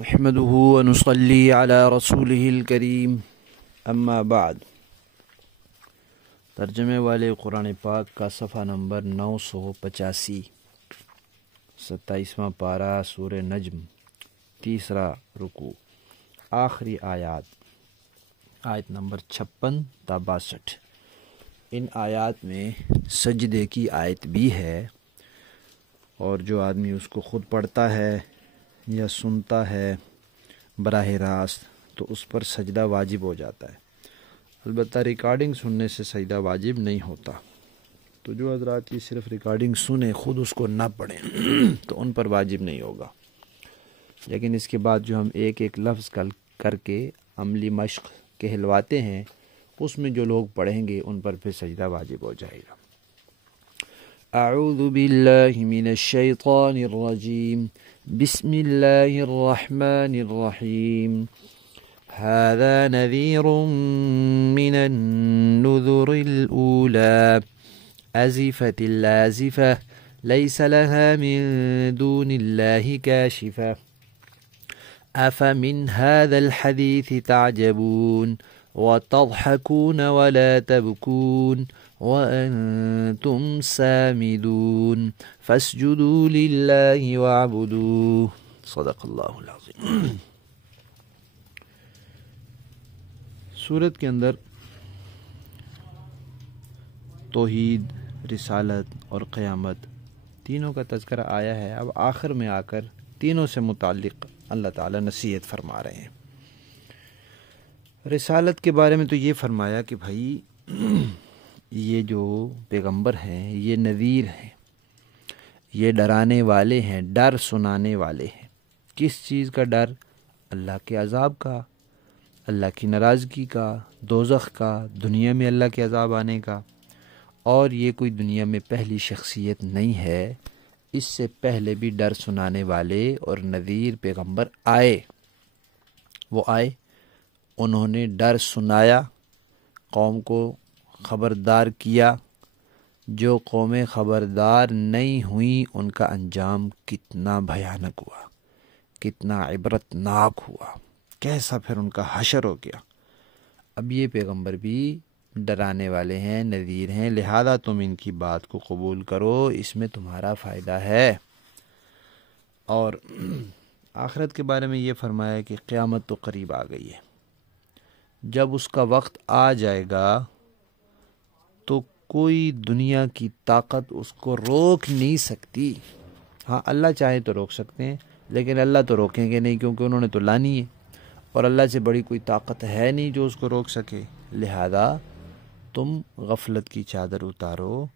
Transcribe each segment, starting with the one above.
نحمده ونصلي على رسوله الكريم اما بعد۔ ترجمے والے قرآن پاک کا صفحہ نمبر 985، 27واں پارہ سورہ نجم، تیسرا رکوع، آخری آیت نمبر 56 تا 62۔ ان آیات میں سجدے کی آیت بھی ہے، اور جو آدمی اس کو خود پڑھتا ہے یا سنتا ہے براہ راست تو اس پر سجدہ واجب ہو جاتا ہے۔ البتہ ریکارڈنگ سننے سے سجدہ واجب نہیں ہوتا، تو جو حضرات یہ صرف ریکارڈنگ سنیں خود اس کو نہ پڑھیں تو ان پر واجب نہیں ہوگا، لیکن اس کے بعد جو ہم ایک ایک لفظ کر کے عملی مشق کہلواتے ہیں اس میں جو لوگ پڑھیں گے ان پر پھر سجدہ واجب ہو جائے گا۔ اعوذ باللہ من الشیطان الرجیم، بسم اللہ الرحمن الرحیم۔ هذا نذیر من النذر الأولى أزفت الآزفة ليس لها من دون الله كاشفة أفمن هذا الحديث تعجبون وتضحكون ولا تبكون وأنتم سامدون فاسجدوا لله واعبدوه صدق اللہ العظیم۔ سورت کے اندر توحید، رسالت اور قیامت تینوں کا تذکرہ آیا ہے۔ اب آخر میں آ کر تینوں سے متعلق اللہ تعالی نصیحت فرما رہے ہیں۔ رسالت کے بارے میں تو یہ فرمایا کہ بھائی یہ جو پیغمبر ہیں یہ نذیر ہیں، یہ ڈرانے والے ہیں، ڈر سنانے والے ہیں۔ کس چیز کا ڈر؟ اللہ کے عذاب کا، اللہ کی ناراضگی کا، دوزخ کا، دنیا میں اللہ کے عذاب آنے کا۔ اور یہ کوئی دنیا میں پہلی شخصیت نہیں ہے، اس سے پہلے بھی ڈر سنانے والے اور نذیر پیغمبر آئے۔ وہ آئے، انہوں نے ڈر سنایا، قوم کو خبردار کیا۔ جو قومیں خبردار نہیں ہوئیں ان کا انجام کتنا بھیانک ہوا، کتنا عبرتناک ہوا، کیسا پھر ان کا حشر ہو گیا۔ اب یہ پیغمبر بھی ڈرانے والے ہیں، نذیر ہیں، لہذا تم ان کی بات کو قبول کرو، اس میں تمہارا فائدہ ہے۔ اور آخرت کے بارے میں یہ فرمایا کہ قیامت تو قریب آ گئی ہے، جب اس کا وقت آ جائے گا تو کوئی دنیا کی طاقت اس کو روک نہیں سکتی۔ ہاں اللہ چاہے تو روک سکتے ہیں، لیکن اللہ تو روکیں گے نہیں، کیونکہ انہوں نے تو لانی ہے، اور اللہ سے بڑی کوئی طاقت ہے نہیں جو اس کو روک سکے۔ لہذا تم غفلت کی چادر اتارو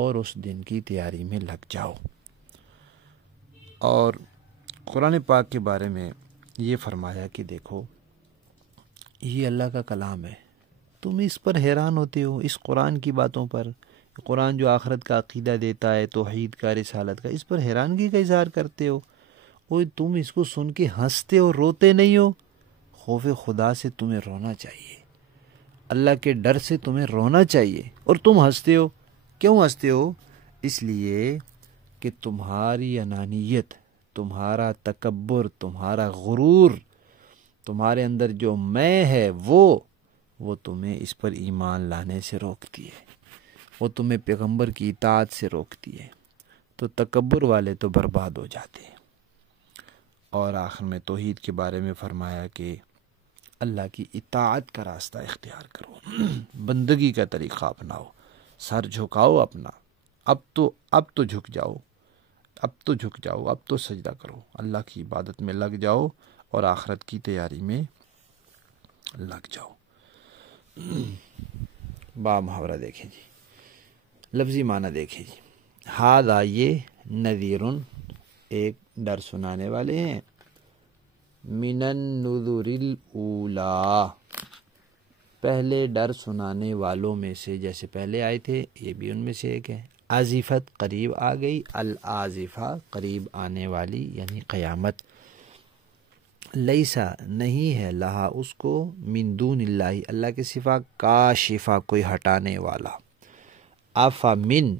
اور اس دن کی تیاری میں لگ جاؤ۔ اور قرآن پاک کے بارے میں یہ فرمایا کہ دیکھو یہ اللہ کا کلام ہے، تم اس پر حیران ہوتے ہو، اس قرآن کی باتوں پر، قرآن جو آخرت کا عقیدہ دیتا ہے، توحید کا، رسالت کا، اس پر حیرانگی کا اظہار کرتے ہو۔ اوہ تم اس کو سن کے ہنستے اور روتے نہیں ہو؟ خوف خدا سے تمہیں رونا چاہیے، اللہ کے ڈر سے تمہیں رونا چاہیے، اور تم ہنستے ہو۔ کیوں ہنستے ہو؟ اس لیے کہ تمہاری انانیت، تمہارا تکبر، تمہارا غرور، تمہارے اندر جو میں ہے وہ تمہیں اس پر ایمان لانے سے روکتی ہے، وہ تمہیں پیغمبر کی اطاعت سے روکتی ہے، تو تکبر والے تو برباد ہو جاتے ہیں۔ اور آخر میں توحید کے بارے میں فرمایا کہ اللہ کی اطاعت کا راستہ اختیار کرو، بندگی کا طریقہ اپناؤ، سر جھکاؤ اپنا، اب تو جھک جاؤ، اب تو سجدہ کرو، اللہ کی عبادت میں لگ جاؤ اور آخرت کی تیاری میں لگ جاؤ۔ با محاورہ دیکھیں جی، لفظی معنی دیکھیں جی۔ ہاذا یہ، نذیرن ایک ڈر سنانے والے ہیں، من النذر الاولی پہلے ڈر سنانے والوں میں سے، جیسے پہلے آئے تھے یہ بھی ان میں سے ایک ہے۔ آزفت قریب آ گئی، الآزفہ قریب آنے والی یعنی قیامت۔ لیسا نہیں ہے، لہا اس کو، من دون اللہ اللہ کے سوا، کاشفہ کوئی ہٹانے والا۔ افا من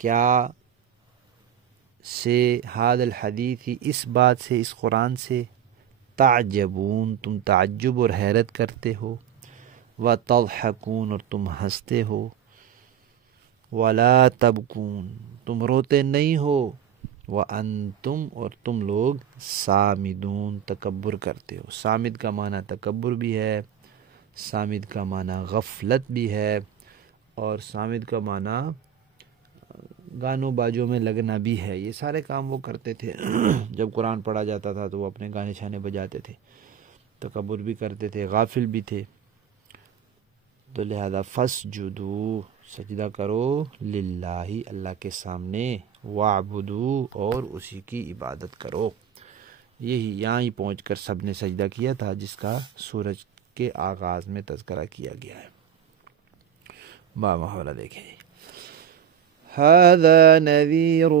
کیا سے ہاد الحدیث اس بات سے اس قرآن سے تعجبون تم تعجب اور حیرت کرتے ہو وتضحکون اور تم ہنستے ہو ولا تبکون تم روتے نہیں ہو وانتم اور تم لوگ سامدون تکبر کرتے ہو. سامد کا معنی تکبر بھی ہے، سامد کا معنی غفلت بھی ہے، اور سامد کا معنی گانوں باجوں میں لگنا بھی ہے. یہ سارے کام وہ کرتے تھے. جب قرآن پڑھا جاتا تھا تو وہ اپنے گانے چھانے بجاتے تھے، تکبر بھی کرتے تھے، غافل بھی تھے. تو لہذا فسجدو سجدہ کرو للہ اللہ کے سامنے، وعبدو اور اسی کی عبادت کرو. یہی یہاں ہی پہنچ کر سب نے سجدہ کیا تھا جس کا سورج کے آغاز میں تذکرہ کیا گیا ہے. حوالہ دیکھیں. هذا نذیر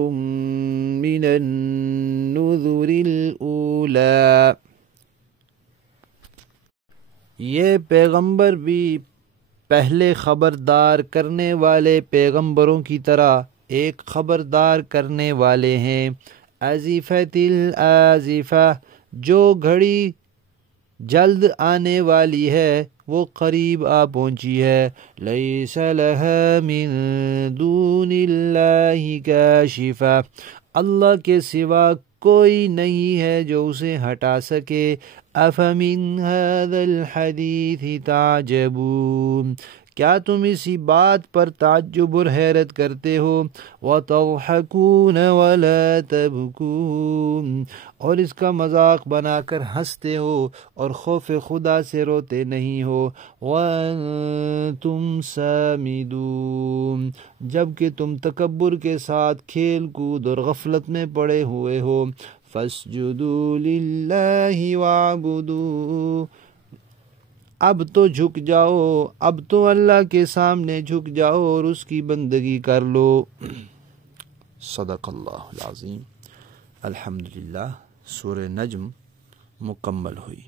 من النذر الاولی، یہ پیغمبر بھی پہلے خبردار کرنے والے پیغمبروں کی طرح ایک خبردار کرنے والے ہیں. آزفۃ الآزفہ، جو گھڑی جلد آنے والی ہے وہ قریب آ پہنچی ہے. لیس لها من دون اللہ کاشفہ، اللہ کے سوا کوئی نہیں ہے جو اسے ہٹا سکے. افمن هذا الحدیث تعجبون، کیا تم اسی بات پر تعجب اور حیرت کرتے ہو. وتضحکون ولا تبکون، اور اس کا مذاق بنا کر ہنستے ہو اور خوف خدا سے روتے نہیں ہو. وانتم سامدون، جبکہ تم تکبر کے ساتھ کھیل کود اور غفلت میں پڑے ہوئے ہو. فاسجدوا للہ وعبدوا، اب تو جھک جاؤ، اب تو اللہ کے سامنے جھک جاؤ اور اس کی بندگی کر لو. صدق اللہ العظیم. الحمدللہ. سورہ نجم مکمل ہوئی.